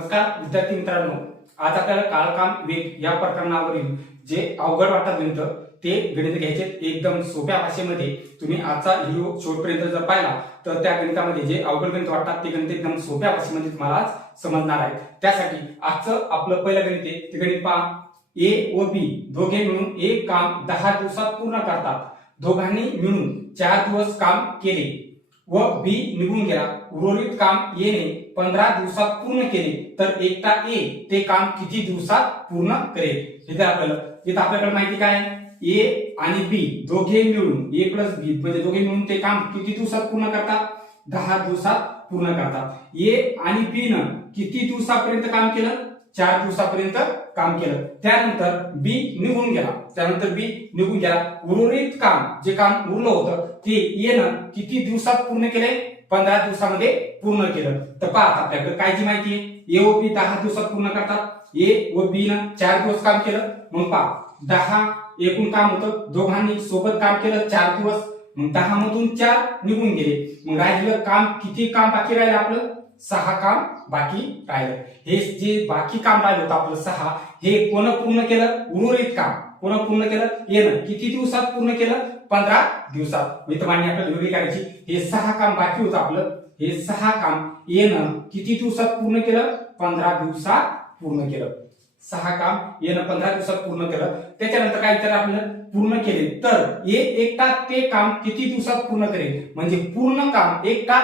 नमस्कार विद्यार्थी मित्रांनो, आज आपल्याला काळकाम वेग या प्रकरणावरील जे अवघड वाटतात गणित ते गणित घ्यायचे एकदम सोप्या भाषेमध्ये. तुम्ही आजचा व्हिडिओ शेवटपर्यंत जर पाहिला तर त्या गणितामध्ये जे अवघड गणित वाटतात ते गणित एकदम सोप्या भाषेमध्ये तुम्हाला आज समजणार आहे. त्यासाठी आजचं आपलं पहिलं गणित आहे ते गणित पहा. ए व बी दोघे मिळून एक काम 10 दिवसात पूर्ण करतात. दोघांनी मिळून 4 दिवस काम केले व बी निघून गेला. उर्वरित काम ए ने 15 दिवसात पूर्ण केले तर एकटा ए ते काम किती दिवसात पूर्ण करेल? इथे आपल्याकडे माहिती काय आहे? ए आणि बी दोघे मिळून ए प्लस बी म्हणजे दोघे मिळून ते काम किती दिवसात पूर्ण करतात? 10 दिवसात पूर्ण करतात. ए आणि बी न किती दिवसापर्यंत काम केलं? 4 दिवसापर्यंत काम केलं. त्यानंतर बी निघून गेला. उर्वरित काम जे काम उरलं होतं ते ए न किती दिवसात पूर्ण केले? 15 दिवसामध्ये पूर्ण केलं. तर पहा आपल्याकडे काय जी माहिती आहे, ए व बी 10 दिवसात पूर्ण करतात. ए व बी न 4 दिवस काम केलं. मग पहा 10 एकूण काम होतं, दोघांनी सोबत काम केलं 4 दिवस. मग 10 मधून 4 निघून गेले. मग राहिलेलं काम किती काम बाकी राहिलं? आपलं 6 काम बाकी राहिलं. हे जे बाकी काम राहिलं होतं आपलं 6, हे कोण पूर्ण केलं? उर्वरित काम कोण पूर्ण केलं? येणं. किती दिवसात पूर्ण केलं? 15 दिवसात. मित्रमांनी आपल्याला वेगळी करायची. हे 6 काम बाकी होतं आपलं, हे 6 काम येणं किती दिवसात पूर्ण केलं? 15 दिवसात पूर्ण केलं. 6 काम येणं 15 दिवसात पूर्ण केलं. त्याच्यानंतर काय विचार आपल्याला? पूर्ण केले तर एकटा ते काम किती दिवसात पूर्ण करेल? म्हणजे पूर्ण काम एकटा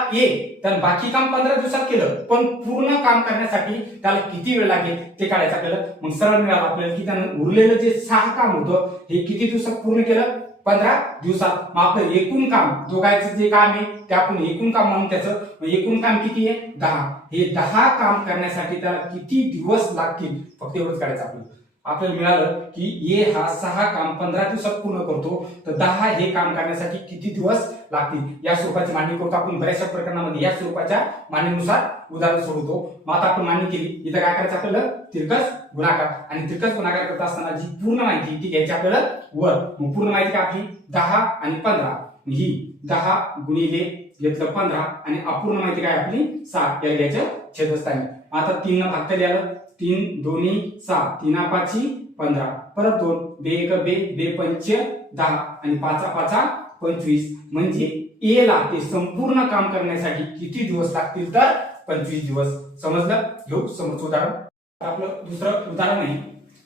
तर बाकी काम 15 दिवसात केलं, पण पूर्ण काम करण्यासाठी त्याला किती वेळ लागेल ते काढायचं आपल्याला. मग सरळ मिळालं आपल्याला की त्यानं उरलेलं जे 6 काम होतं हे किती दिवसात पूर्ण केलं? 15 दिवसात. मग आपलं एकूण काम दोघांचं जे काम आहे ते आपण एकूण काम म्हणून त्याचं एकूण काम किती आहे? 10. हे 10 काम करण्यासाठी त्याला किती दिवस लागतील फक्त एवढंच काढायचं आपल्याला. आपल्याला मिळालं की ए हा 6 काम 15 दिवसात पूर्ण करतो, तर 10 हे काम करण्यासाठी किती दिवस लागतील या स्वरूपाची मांडणी करतो आपण. बऱ्याचशा प्रकरणामध्ये या स्वरूपाच्या मांडणीनुसार उदाहरण सोडवतो. मग आता आपण मांडणी केली, इथं काय करायचं आपल्याला? तिरकस गुणाकार. आणि तिरकस गुणाकार करत असताना जी पूर्ण माहिती ती घ्यायची आपल्याला वर. मग पूर्ण माहिती काय आपली? 10 आणि 15. ही 10 गुणिले घेतलं 15 आणि अपूर्ण माहिती काय आपली? 7. याला घ्यायचं छेदस्थानी. आता 3 न भागता लिहिलं. 3 दोन्ही 7, 3 5 15, परत 2 बे 1 बे बे 5 10 आणि 5 5 25. म्हणजे ए ला ते संपूर्ण काम करण्यासाठी किती दिवस लागतील? तर 25 दिवस. समजलं? घेऊ समोरचं उदाहरण. आपलं दुसरं उदाहरण आहे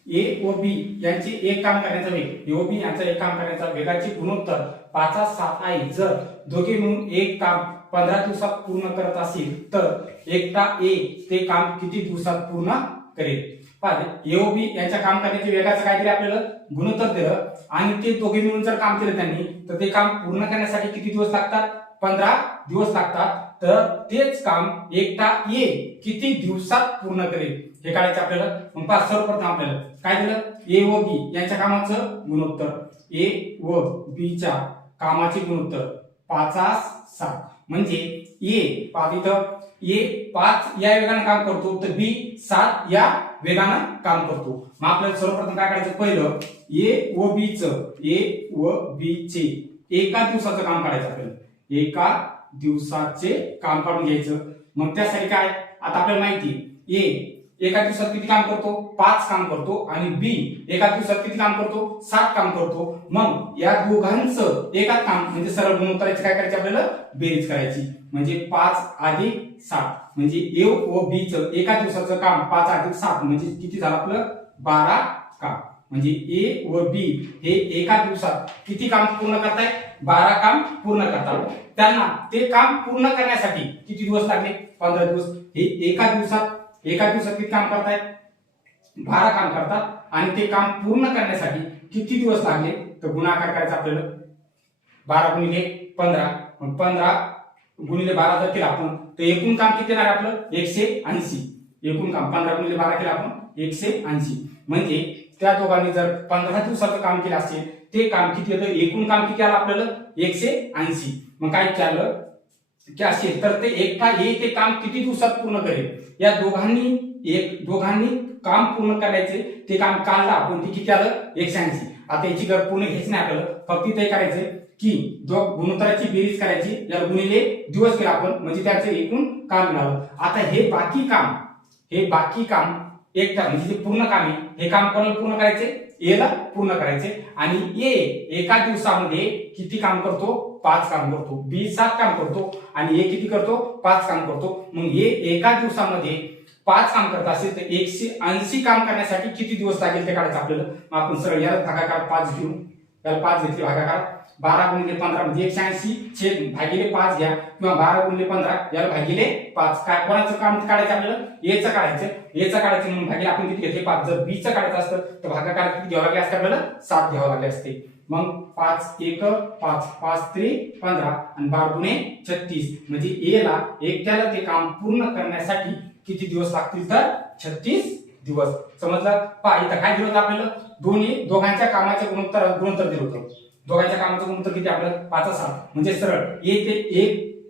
ए व बी यांचे एक काम करण्याचा वेग. ए व बी यांचा एक काम करण्याचा वेगाचे गुणोत्तर 5/7 आहे. जर दोघे मिळून एक काम 15 दिवसात पूर्ण करत असेल तर एकटा ए ते काम किती दिवसात पूर्ण करेल? पहा, ए व बी यांच्या काम करण्याच्या वेगाचं काय दिलं आपल्याला? गुणोत्तर दिलं. आणि ते दोघे मिळून जर काम केलं त्यांनी तर ते काम पूर्ण करण्यासाठी किती दिवस लागतात? 15 दिवस लागतात. तर तेच काम एकटा ए किती दिवसात पूर्ण करेल हे काढायचं आपल्याला. मग पहा सर्वप्रथम आपल्याला काय दिलं? ए व बी यांच्या कामाचं गुणोत्तर. ए व बी च्या कामाचे गुणोत्तर 5/7. म्हणजे ए ए 5 या वेगाने काम करतो तर बी 7 या वेगानं काम करतो. मग आपल्याला सर्वप्रथम काय करायचं? पहिलं ए व बी चे एका दिवसाचं काम काढायचं आपल्याला. एका दिवसाचे काम काढून घ्यायचं. मग त्यासाठी काय? आता आपल्याला माहिती ए एका दिवसात किती काम करतो? 5 काम करतो. आणि बी एका दिवसात किती काम करतो? 7 काम करतो. मग या दोघांचं एकाच काम म्हणजे सरळ गुणोत्तराची काय करायची आपल्याला? बेरीज करायची. म्हणजे 5 अधिक 7 म्हणजे ए व बी चं एका दिवसाचं काम 5 अधिक 7 म्हणजे किती झालं आपलं? 12 काम. म्हणजे ए व बी हे एका दिवसात किती काम पूर्ण करतायत? 12 काम पूर्ण करतात. त्यांना ते काम पूर्ण करण्यासाठी किती दिवस लागले? 15 दिवस. हे एका दिवसात किती काम करतायत? 12 काम करतात. आणि ते काम पूर्ण करण्यासाठी किती दिवस लागले? तर गुणाकार करायचा आपल्याला. 12 गुणिले 15. मग 15 गुणिले 12 जर केलं आपण तर एकूण काम किती येणार आपलं? 180. एकूण काम 15 गुणिले 12 केलं आपण 180. म्हणजे त्या दोघांनी जर 15 दिवसाचं काम केलं असेल ते काम किती येतं? एकूण काम किती आलं आपल्याला? 180. मग काय विचारलं की असेल तर ते एकटा ए ते काम किती दिवसात पूर्ण करेल? या दोघांनी काम पूर्ण करायचे ते काम काढलं आपण, ते किती आलं? 180. आता याची गरज पूर्ण घ्यायची नाही आपल्याला, फक्त ते करायचंय की गुणोत्तराची बेरीज करायची. याला गुणिले दिवस केला आपण म्हणजे त्याचं एकूण काम मिळालं. आता हे बाकी काम हे बाकी काम एकटा म्हणजे जे पूर्ण काम आहे हे काम कोणाला पूर्ण करायचे, ए ला पूर्ण करायचे. आणि ए एका दिवसामध्ये किती काम करतो, 5 काम करतो. बी 7 काम करतो आणि ए किती करतो, 5 काम करतो. मग ए एका दिवसामध्ये 5 काम करत असेल तर 180 काम करण्यासाठी किती दिवस लागेल ते काढायचं आपल्याला. मग आपण सरळ याला भागाकार 5 घेऊ, याला 5 घेतले भागाकार 12 गुणिले 15 म्हणजे 180 छेद भागिले 5 घ्या किंवा 12 गुणिले 15 याला भागिले 5. काय कोणाचं काम काढायचं आपल्याला, ए चं काढायचं. ए चं काढायचं म्हणून भागिले आपण किती घेतले 5. जर बी चं काढायचं असतं तर भागाकार किती घ्यावं लागले असते आपल्याला, 7 घ्यावं लागले असते. मग 5 1 5 5 3 15 आणि 12 गुणे 36 म्हणजे ए ला एकट्याला ते काम पूर्ण करण्यासाठी किती दिवस लागतील तर 36 दिवस. समजलं. पहा इथं काय दिलं होतं आपल्याला, दोघांच्या कामाचे गुणोत्तर दिलं होतं. दोघांच्या कामाचं गुणोत्तर किती आपलं 5 7 म्हणजे सरळ ए ते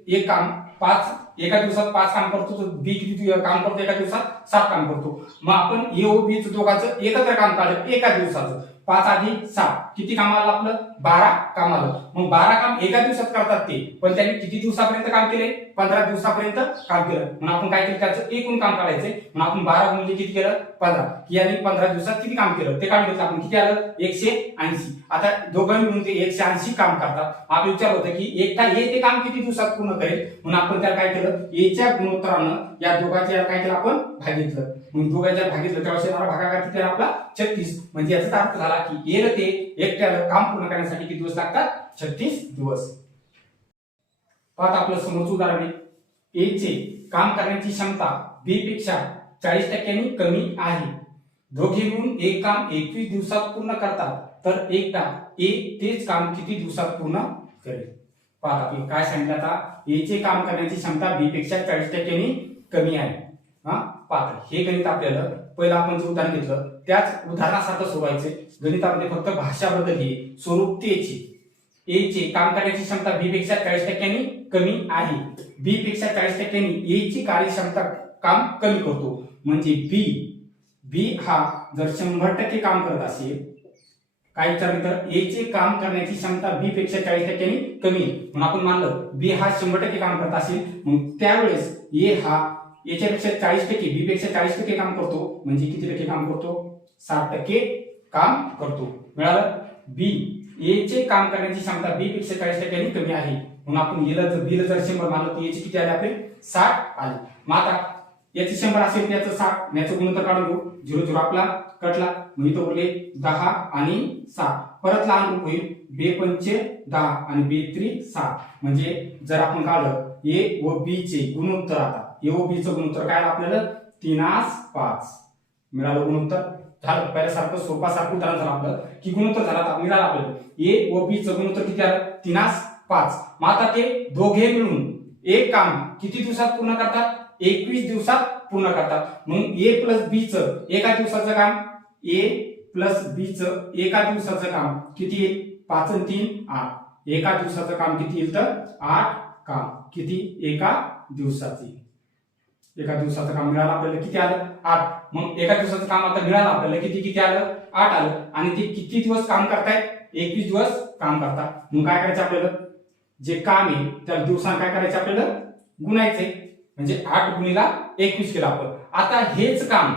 एक काम 5 एका दिवसात 5 काम करतो तर बी किती काम करतो एका दिवसात 7 काम करतो. मग आपण ए ओ बी चं दोघांचं एकत्र काम काढलं एका दिवसाचं 5 अधिक 7 किती काम आलं आपलं 12 काम आलं. मग 12 काम एका दिवसात करतात ते, पण त्यांनी किती दिवसापर्यंत काम केले, 15 दिवसापर्यंत काम केलं. म्हणून आपण काय केलं त्याचं एकूण काम काढायचे. म्हणून आपण 12 गुणिले किती केलं 15 याने 15 दिवसात किती काम केलं ते काढून घेतलं आपण. किती आलं 180. आता दोघं मिळून ते 180 काम करतात. आपण विचारलं होतं की एकटा ए ते काम किती दिवसात पूर्ण करेल, म्हणून आपण त्याला काय केलं एच्या गुणोत्तरानं या दोघांच्या काय केलं आपण भागितलं. मग दोघांच्या भागितलं त्यावेळेस येणारा भागाकार किती आला आपला 36. म्हणजे याचा अर्थ झाला की ए ते एकट्याला काम पूर्ण करण्यासाठी किती दिवस लागतात 36 दिवस. पाहता आपलं समोरचं उदाहरण आहे. ए चे काम करण्याची क्षमता बी पेक्षा 40% कमी आहे. दोघे मिळून एक काम 21 दिवसात पूर्ण करतात तर एकटा ए तेच काम किती दिवसात पूर्ण करेल. पाहता आपण काय सांगितलं आता, ए चे काम करण्याची क्षमता बी पेक्षा 40% कमी आहे. पाहता हे गणित आपल्याला पहिलं आपण जे उदाहरण घेतलं त्याच उदाहरणासारखं सोडवायचे. गणितामध्ये फक्त भाषा बदलली, स्वरूप तेच. ए चे काम करण्याची क्षमता बी पेक्षा 40% कमी आहे. बी पेक्षा 40% ए ची कार्यक्षमता काम कमी करतो. म्हणजे बी हा जर 100% काम करत असेल, काय विचारलं तर ए चे काम करण्याची क्षमता बी पेक्षा 40% कमी आहे. म्हणून आपण मानलं बी हा 100% काम करत असेल, मग त्यावेळेस ए हा याच्यापेक्षा 40% बी पेक्षा 40% काम करतो. म्हणजे किती टक्के काम करतो 60% काम करतो. मिळालं. बी ए चे काम करण्याची क्षमता बी पेक्षा 40% कमी आहे. म्हणून आपण एला जर बी ला जर 100 मानलं तर याचे किती आले आपले 60 आले. मग आता याचे 100 असेल तर याचं 60 याचं गुणोत्तर काढून घेऊ. 0 0 आपला कटला. मग इथं उरले 10 आणि 6. परत लहान रूप होईल बे पंचे 10 आणि बे त्री 6. म्हणजे जर आपण काढलं ए व बी चे गुणोत्तर, आता ए व बी चं गुणोत्तर काय आपल्याला 3:5 मिळालं गुणोत्तर. झालं पहिल्यासारखं सोपासारखं उदाहरण झालं आपलं की गुणोत्तर झाला मिळालं आपल्याला. ए व बी चं गुणोत्तर किती आलं 3:5. मग आता ते दोघे मिळून एक काम किती दिवसात पूर्ण करतात 21 दिवसात पूर्ण करतात. मग ए प्लस बी चं एका दिवसाचं काम, ए प्लस बी चं एका दिवसाचं काम किती येईल 5 आणि 3 8. एका दिवसाचं काम किती येईल तर 8 काम. किती एका दिवसाचे. एका दिवसाचं काम मिळालं आपल्याला किती आलं 8. मग एका दिवसाचं काम आता मिळालं आपल्याला किती आलं 8 आलं. आणि ते किती दिवस काम करतायत 21 दिवस काम करतात. मग काय करायचं आपल्याला, जे काम आहे त्या दिवसांना काय करायचं आपल्याला गुणायचे. म्हणजे 8 गुणिला 21 केलं आपण. आता हेच काम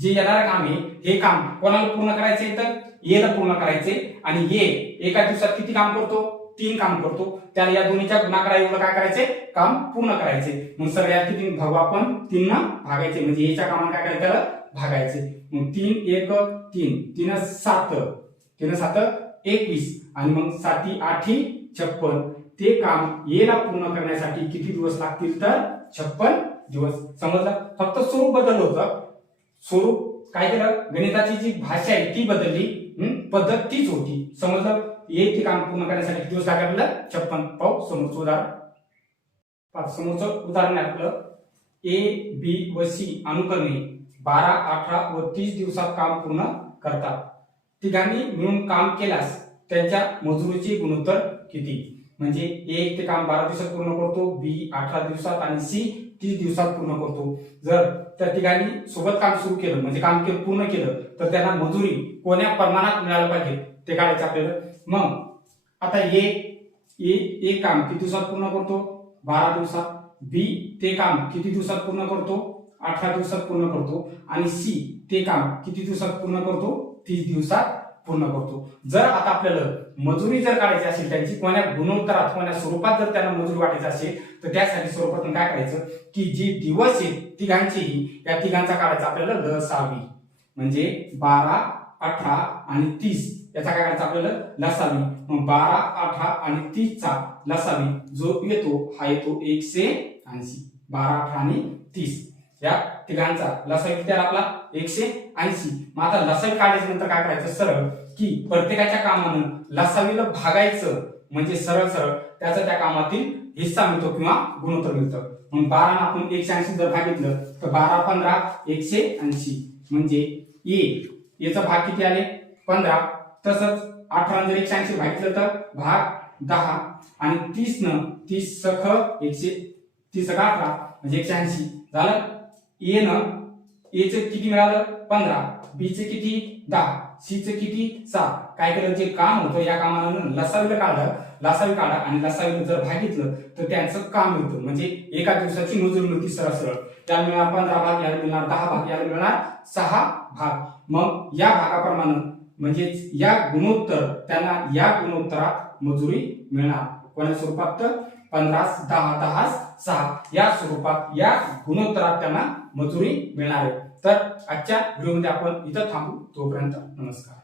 जे येणारं काम आहे हे काम कोणाला पूर्ण करायचे तर ए ला पूर्ण करायचे. आणि ए एका दिवसात किती काम करतो 3 काम करतो. त्याला या दोन्हीच्या गुणाकारा एवढं काय करायचे काम पूर्ण करायचे. मग सगळ्या किती भागू आपण 3 न भागायचे. म्हणजे एच्या कामाला काय करायचं त्याला भागायचे. मग 3 1 3 3 7 3 7 21 आणि मग 7 8 56. ते काम ए ला पूर्ण करण्यासाठी किती दिवस लागतील तर 56 दिवस. समजलं. फक्त स्वरूप बदललं होतं. स्वरूप काय केलं, गणिताची जी भाषा आहे ती बदलली, पद्धत तीच होती. समजलं. ए ते काम पूर्ण करण्यासाठी किती दिवस लागले आपल्याला 56. पाहू समोरचं उदाहरण. समोरचं उदाहरण आहे आपलं ए बी व सी अनुक्रमे 12 18 व 30 दिवसात काम पूर्ण करतात. तिघांनी मिळून काम केल्यास त्यांच्या मजुरीचे गुणोत्तर किती. म्हणजे ए ते काम 12 दिवसात पूर्ण करतो, बी 18 दिवसात आणि सी 30 दिवसात पूर्ण करतो. जर त्या ठिकाणी सोबत काम सुरू केलं म्हणजे काम पूर्ण केलं तर त्यांना मजुरी कोण्या प्रमाणात मिळायला पाहिजे ते काढायचं आपल्याला. मग आता ए काम किती दिवसात पूर्ण करतो 12 दिवसात. बी ते काम किती दिवसात पूर्ण करतो 18 दिवसात पूर्ण करतो आणि सी ते काम किती दिवसात पूर्ण करतो 30 दिवसात पूर्ण करतो. जर आता आपल्याला मजुरी जर काढायची असेल त्यांची कोण्या गुणोत्तरात कोण्या स्वरूपात जर त्यांना मजुरी वाटायची असेल तर त्यासाठी सर्वप्रथम काय करायचं की जे दिवस आहेत तिघांचेही या तिघांचा काढायचा आपल्याला लसावी म्हणजे 12, 18 आणि 30 याचा काय करायचा आपल्याला लसावी. मग 12, 18 आणि 30 चा लसावी जो येतो हा येतो 180. 12, 18 आणि 30 या तिघांचा लसावी किती आला आपला 180. मग आता लसावी काढायच्या नंतर काय करायचं सरळ की प्रत्येकाच्या कामानं लसावीला भागायचं म्हणजे सरळ सरळ त्याचा त्या कामातील हिस्सा मिळतो किंवा गुणोत्तर मिळतं. मग 12 आपण 180 जर भागितलं तर 12, 15 180 म्हणजे याचा भाग किती आले 15. तसंच 18 जर 180 भागितलं तर भाग 10 आणि 30 न 30 सख 130 18 म्हणजे 180 झालं. एचं किती मिळालं 15, बीचं किती 10, सीचं किती 7. काय केलं जे काम होतं या कामानं लसावीला काढलं लसावी काढा आणि लसावीला जर भागितलं तर त्यांचं काम मिळतं म्हणजे एका दिवसाची मजुरी मिळते सरळ सरळ. त्याला मिळणार 15 भाग, याला मिळणार 10 भाग, याला मिळणार 6 भाग. मग या भागाप्रमाणे म्हणजे या गुणोत्तर त्यांना या गुणोत्तरात मजुरी मिळणार कोणत्या स्वरूपात तर 15, 10, 10, 6 या स्वरूपात या गुणोत्तरात त्यांना मजुरी मिळणार आहे. तर आजच्या व्हिडिओमध्ये आपण इथं थांबू. तोपर्यंत नमस्कार.